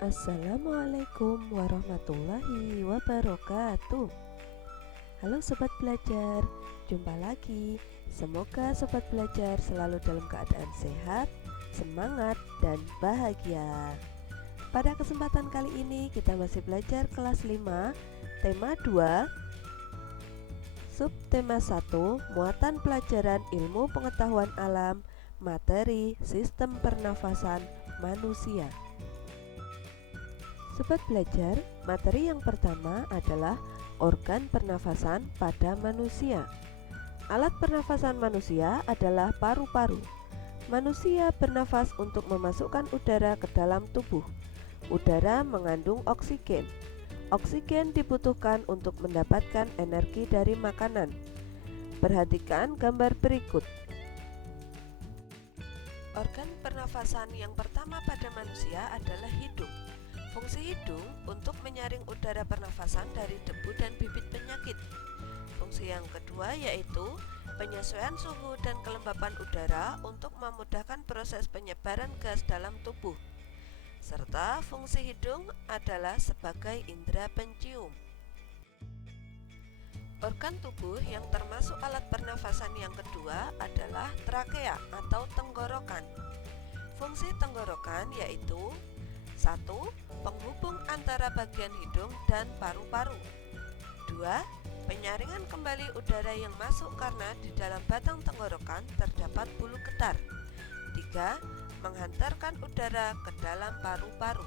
Assalamualaikum warahmatullahi wabarakatuh. Halo sobat belajar, jumpa lagi. Semoga sobat belajar selalu dalam keadaan sehat, semangat, dan bahagia. Pada kesempatan kali ini kita masih belajar kelas 5, tema 2, subtema 1, muatan pelajaran ilmu pengetahuan alam, materi sistem pernafasan manusia. Sobat belajar, materi yang pertama adalah organ pernafasan pada manusia. Alat pernafasan manusia adalah paru-paru. Manusia bernafas untuk memasukkan udara ke dalam tubuh. Udara mengandung oksigen. Oksigen dibutuhkan untuk mendapatkan energi dari makanan. Perhatikan gambar berikut. Organ pernafasan yang pertama pada manusia adalah hidung. Fungsi hidung untuk menyaring udara pernafasan dari debu dan bibit penyakit. Fungsi yang kedua yaitu penyesuaian suhu dan kelembapan udara untuk memudahkan proses penyebaran gas dalam tubuh. Serta fungsi hidung adalah sebagai indera pencium. Organ tubuh yang termasuk alat pernafasan yang kedua adalah trakea atau tenggorokan. Fungsi tenggorokan yaitu 1. Penghubung antara bagian hidung dan paru-paru. 2. Penyaringan kembali udara yang masuk karena di dalam batang tenggorokan terdapat bulu getar. 3. Menghantarkan udara ke dalam paru-paru.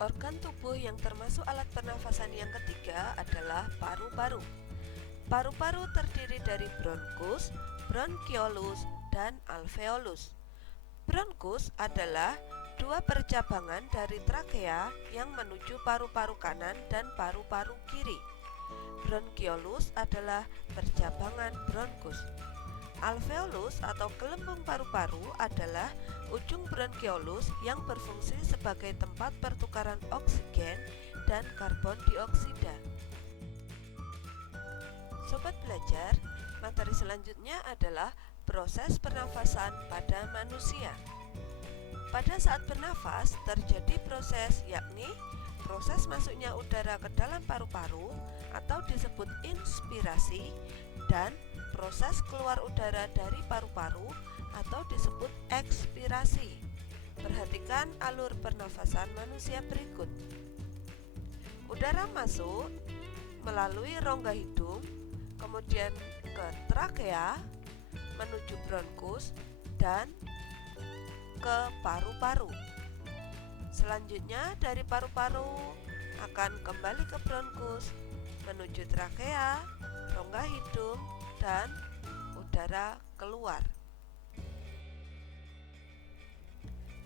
Organ tubuh yang termasuk alat pernafasan yang ketiga adalah paru-paru. Paru-paru terdiri dari bronkus, bronkiolus, dan alveolus. Bronkus adalah dua percabangan dari trakea yang menuju paru-paru kanan dan paru-paru kiri. Bronkiolus adalah percabangan bronkus. Alveolus atau gelembung paru-paru adalah ujung bronkiolus yang berfungsi sebagai tempat pertukaran oksigen dan karbon dioksida. Sobat belajar, materi selanjutnya adalah proses pernafasan pada manusia. Pada saat bernafas terjadi proses yakni proses masuknya udara ke dalam paru-paru atau disebut inspirasi dan proses keluar udara dari paru-paru atau disebut ekspirasi. Perhatikan alur pernafasan manusia berikut. Udara masuk melalui rongga hidung, kemudian ke trakea, menuju bronkus, dan ke paru-paru. Selanjutnya dari paru-paru akan kembali ke bronkus, menuju trakea, rongga hidung, dan udara keluar.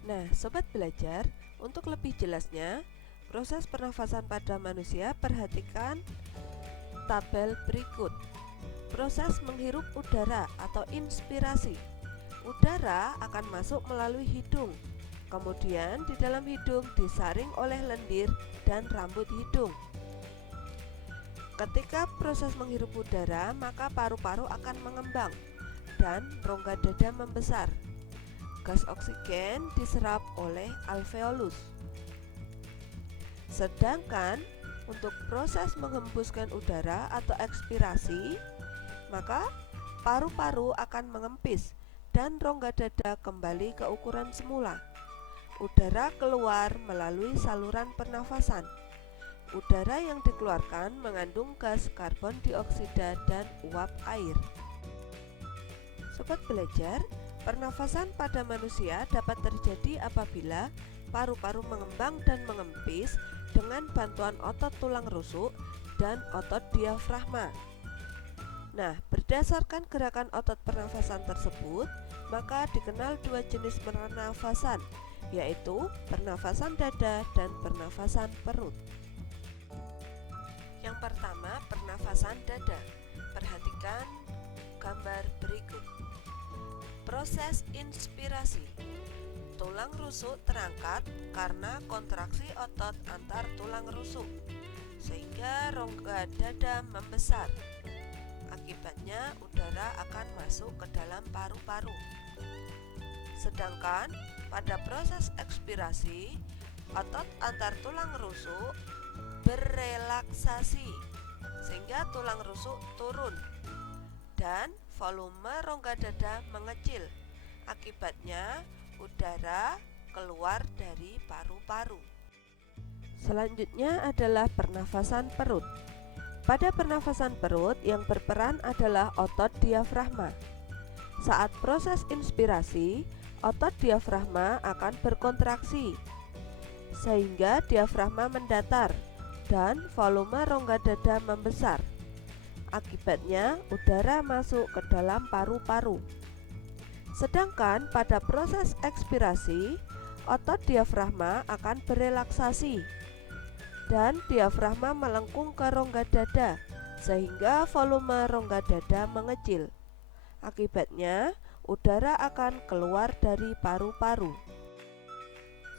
Nah, sobat belajar, untuk lebih jelasnya proses pernafasan pada manusia, perhatikan tabel berikut. Proses menghirup udara atau inspirasi. Udara akan masuk melalui hidung, kemudian di dalam hidung disaring oleh lendir dan rambut hidung. Ketika proses menghirup udara, maka paru-paru akan mengembang dan rongga dada membesar. Gas oksigen diserap oleh alveolus. Sedangkan untuk proses menghembuskan udara atau ekspirasi, maka paru-paru akan mengempis dan rongga dada kembali ke ukuran semula. Udara keluar melalui saluran pernafasan. Udara yang dikeluarkan mengandung gas karbon dioksida dan uap air. Sobat belajar, pernafasan pada manusia dapat terjadi apabila paru-paru mengembang dan mengempis dengan bantuan otot tulang rusuk dan otot diafragma. Nah, berdasarkan gerakan otot pernafasan tersebut, maka dikenal dua jenis pernafasan, yaitu pernafasan dada dan pernafasan perut. Yang pertama, pernafasan dada. Perhatikan gambar berikut. Proses inspirasi. Tulang rusuk terangkat karena kontraksi otot antar tulang rusuk, sehingga rongga dada membesar. Akibatnya udara akan masuk ke dalam paru-paru. Sedangkan pada proses ekspirasi, otot antar tulang rusuk berelaksasi sehingga tulang rusuk turun dan volume rongga dada mengecil. Akibatnya udara keluar dari paru-paru. Selanjutnya adalah pernafasan perut. Pada pernafasan perut yang berperan adalah otot diafragma. Saat proses inspirasi, otot diafragma akan berkontraksi sehingga diafragma mendatar dan volume rongga dada membesar. Akibatnya udara masuk ke dalam paru-paru. Sedangkan pada proses ekspirasi, otot diafragma akan berelaksasi dan diafragma melengkung ke rongga dada sehingga volume rongga dada mengecil. Akibatnya udara akan keluar dari paru-paru.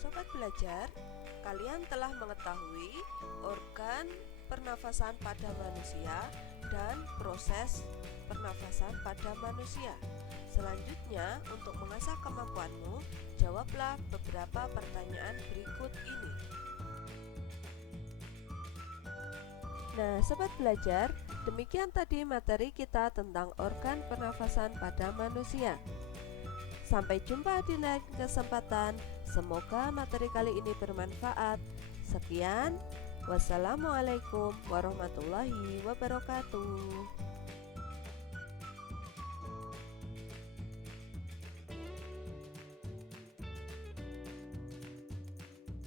Sobat belajar, kalian telah mengetahui organ pernafasan pada manusia dan proses pernafasan pada manusia. Selanjutnya, untuk mengasah kemampuanmu, jawablah beberapa pertanyaan berikut ini. Nah, sobat belajar, demikian tadi materi kita tentang organ pernafasan pada manusia. Sampai jumpa di lain kesempatan. Semoga materi kali ini bermanfaat. Sekian, wassalamualaikum warahmatullahi wabarakatuh.